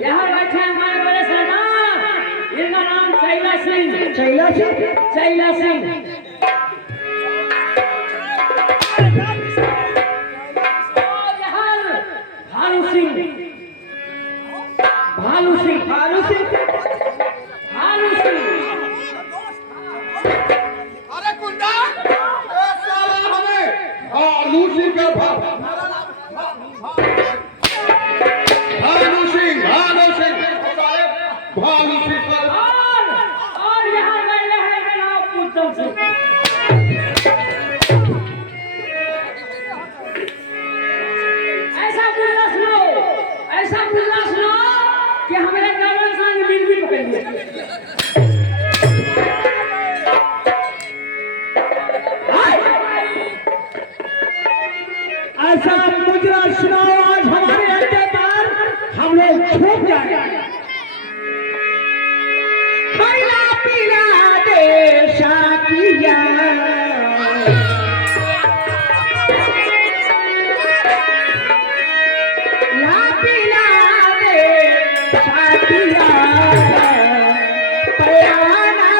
यहाँ बैठे हमारे बड़े सरदार, इनका नाम चैला सिंह। चैला सिंह। चैला सिंह। भालू सिंह। भालू सिंह। भालू सिंह। भालू सिंह। अरे कुंडा साला हमें भालू सिंह का भालू सिंह भालू सिंह और यहाँ गए हैं जनाब पुस्तक से। ऐसा बोलना सुनो कि हमारे गाँव संग बिजली पकड़ लिया। ऐसा मुजरा सुनाओ आज हमारे अड्डे पर हम लोग छूट जाएंगे। खैला पीला दे शाकिया ला पीला दे शाकिया पयाना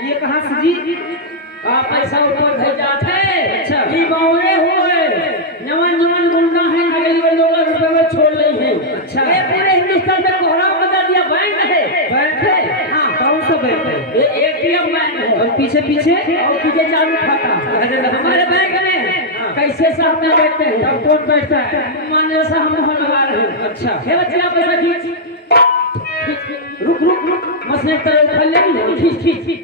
ये कहाँ से जी? पैसा ऊपर भेज जाते। अच्छा। ये बावरे हुए नवान नवान गुंडा है, अगले $2 में छोड़ रही है। अच्छा। ये पूरे हिंदुस्तान में कोहरा बदल दिया। बैंक है। बैंक है? हाँ, कौन सा बैंक है? ये ATM बैंक है। और पीछे पीछे और पीछे चालू खाता। हमारे बैंक में कैसे साहब में बैठते हैं? तब कौन बैठता है? मान्य साहब हम लगा रहे हैं। अच्छा। ये बच्चा पैसा खींच। रुक रुक रुक मसने तरह उठा ले नहीं। खींच खींच खींच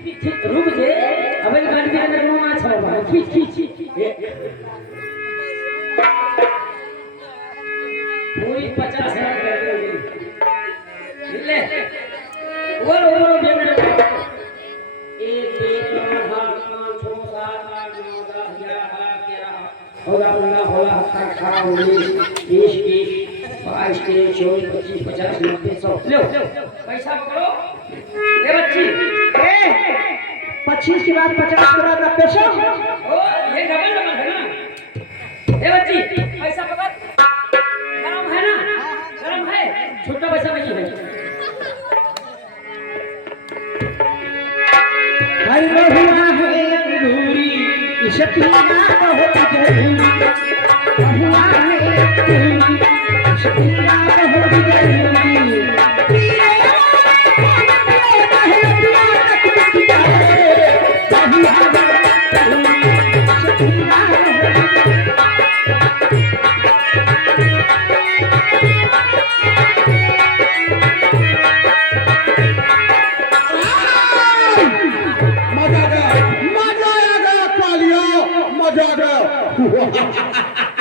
रुक जे। अबे गाड़ी के अंदर घुमा अच्छा होगा। खींच खींच 50,000 कर दो ले वो पेमेंट 1 2 3 4 5 6 7 8 9 10 11 12 13 होगा 16 17 18 19 20 22 23 24 25 50 90 100 लो पैसा पकड़ो ए बच्ची 25 के बाद 50 के बाद 90 सौ ओ ये डबल डबल है ना ए बच्ची पैसा पकड़ गरम है ना गरम है छोटा पैसा नहीं है भाई रहुआ है अंगूरी इसे पीना बहुत जरूरी रहुआ है अंगूरी इसे पीना बहुत जरूरी पिए मजा आ गया कालिया मजा आ गया